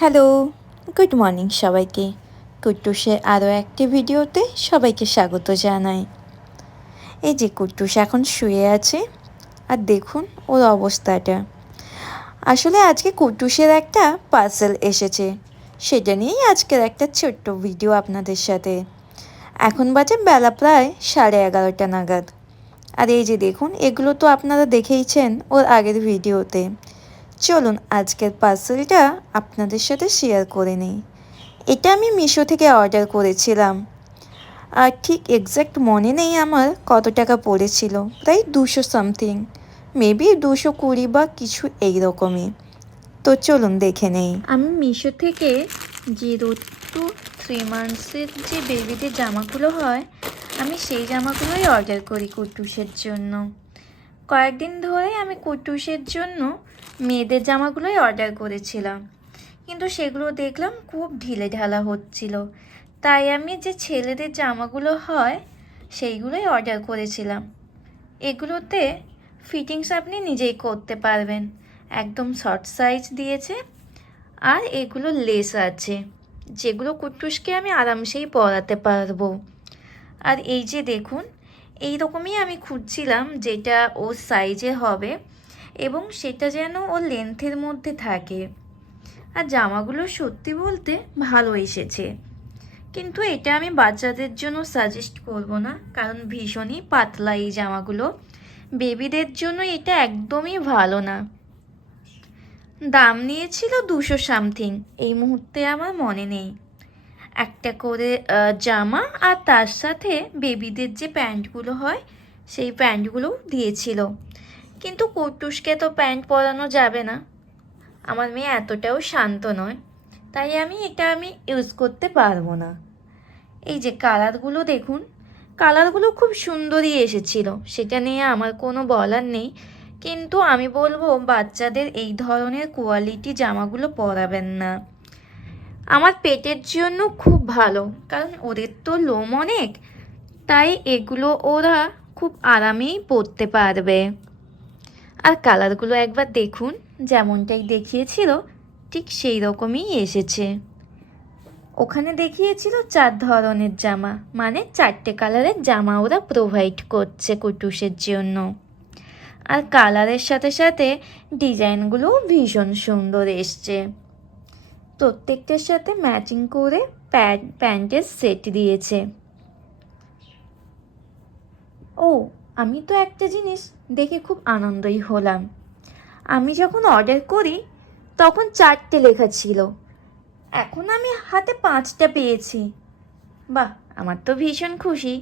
Hello, good morning সবাইকে। কুট্টুসের আরও একটি ভিডিওতে সবাইকে স্বাগত জানাই। এই যে কুট্টুস এখন শুয়ে আছে, আর দেখুন ওর অবস্থাটা। আসলে আজকে কুট্টুসের একটা পার্সেল এসেছে, সেটা নিয়েই আজকের একটা ছোট্ট ভিডিও আপনাদের সাথে। এখন বাজে বেলা প্রায় 11:30 নাগাদ। আর এই যে দেখুন, এগুলো তো আপনারা দেখেইছেন ওর আগের ভিডিওতে। চলুন আজকের পার্সেলটা আপনাদের সাথে শেয়ার করে নিই। এটা আমি মিশো থেকে অর্ডার করেছিলাম, আর ঠিক এক্স্যাক্ট মনে নেই আমার কত টাকা পড়েছিল, প্রায় 200 সামথিং, মেবি 220 বা কিছু এইরকমই। তো চলুন দেখে নেই। আমি মিশো থেকে 0 to 3 মান্থসের যে বেবিদের জামাগুলো হয়, আমি সেই জামাগুলোই অর্ডার করি কুট্টুসের জন্য। কয়েকদিন ধরে আমি কুট্টুসের জন্য মেয়েদের জামাগুলোই অর্ডার করেছিলাম, কিন্তু সেগুলো দেখলাম খুব ঢিলেঢালা হচ্ছিল। তাই আমি যে ছেলেদের জামাগুলো হয় সেইগুলোই অর্ডার করেছিলাম। এগুলোতে ফিটিংস আপনি নিজেই করতে পারবেন, একদম শর্ট সাইজ দিয়েছে, আর এগুলো লেস আছে যেগুলো কুট্টুসকে আমি আরামসেই পরাতে পারবো। আর এই যে দেখুন, এই রকমই আমি খুঁজছিলাম যেটা ওর সাইজে হবে এবং সেটা যেন ওর লেন্থের মধ্যে থাকে। আর জামাগুলো সত্যি বলতে ভালো এসেছে, কিন্তু এটা আমি বাচ্চাদের জন্য সাজেস্ট করব না, কারণ ভীষণই পাতলা এই জামাগুলো। বেবিদের জন্য এটা একদমই ভালো না। দাম নিয়েছিল 200 সামথিং, এই মুহূর্তে আমার মনে নেই। একটা করে জামা, আর তার সাথে বেবিদের যে প্যান্টগুলো হয় সেই প্যান্টগুলোও দিয়েছিল। কিন্তু কুট্টুসকে তো প্যান্ট পরানো যাবে না, আমার মেয়ে এতটাও শান্ত নয়, তাই আমি ইউজ করতে পারবো না। এই যে কালারগুলো দেখুন, কালারগুলো খুব সুন্দরই এসেছিল, সেটা নিয়ে আমার কোনো বলার নেই। কিন্তু আমি বলবো বাচ্চাদের এই ধরনের কোয়ালিটি জামাগুলো পরাবেন না। আমার পেটের জন্য খুব ভালো, কারণ ওদের তো লোম অনেক, তাই এগুলো ওরা খুব আরামেই পরতে পারবে। আর কালারগুলো একবার দেখুন, যেমনটাই দেখিয়েছিল ঠিক সেই রকমই এসেছে। ওখানে দেখিয়েছিল 4 ধরনের জামা, মানে 4টে কালারের জামা ওরা প্রোভাইড করছে কুট্টুসের জন্য। আর কালারের সাথে সাথে ডিজাইনগুলোও ভীষণ সুন্দর এসছে। প্রত্যেকটার সাথে ম্যাচিং করে প্যান্টের সেট দিয়েছে। ও, আমি তো একটা জিনিস দেখে খুব আনন্দই হলাম। আমি যখন অর্ডার করি তখন 4টে লেখা ছিল, এখন আমি হাতে 5টা পেয়েছি। বাহ, আমার তো ভীষণ খুশি।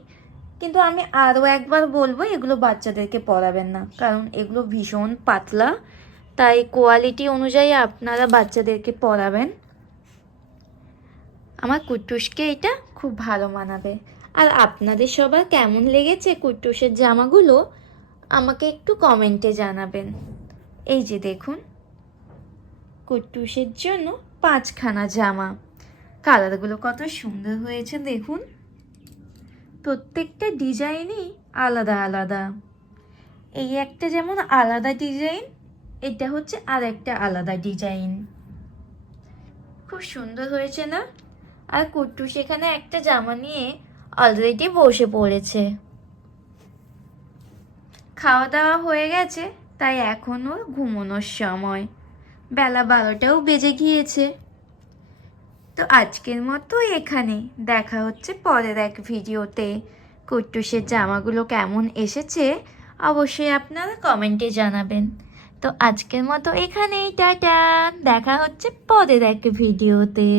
কিন্তু আমি আরও একবার বলবো, এগুলো বাচ্চাদেরকে পরাবেন না, কারণ এগুলো ভীষণ পাতলা। তাই কোয়ালিটি অনুযায়ী আপনারা বাচ্চাদেরকে পরাবেন। আমার কুট্টুসকে এটা খুব ভালো মানাবে। আর আপনাদের সবার কেমন লেগেছে কুট্টুসের জামাগুলো আমাকে একটু কমেন্টে জানাবেন। এই যে দেখুন, কুট্টুসের জন্য 5খানা জামা। কালারগুলো কত সুন্দর হয়েছে দেখুন, প্রত্যেকটা ডিজাইনই আলাদা আলাদা। এই একটা যেমন আলাদা ডিজাইন, এটা হচ্ছে আর একটা আলাদা ডিজাইন। খুব সুন্দর হয়েছে না? আর কুট্টুস এখানে একটা জামা নিয়ে অলরেডি বসে পড়েছে। খাওয়া দাওয়া হয়ে গেছে, তাই এখন ওর ঘুমানোর সময়, বেলা 12টাও বেজে গিয়েছে। তো আজকের মতো এখানে দেখা হচ্ছে পরের এক ভিডিওতে। কুট্টুসের জামাগুলো কেমন এসেছে অবশ্যই আপনারা কমেন্টে জানাবেন। তো আজকের মতো এখানেই, টাটা, দেখা হচ্ছে পরের এক ভিডিওতে।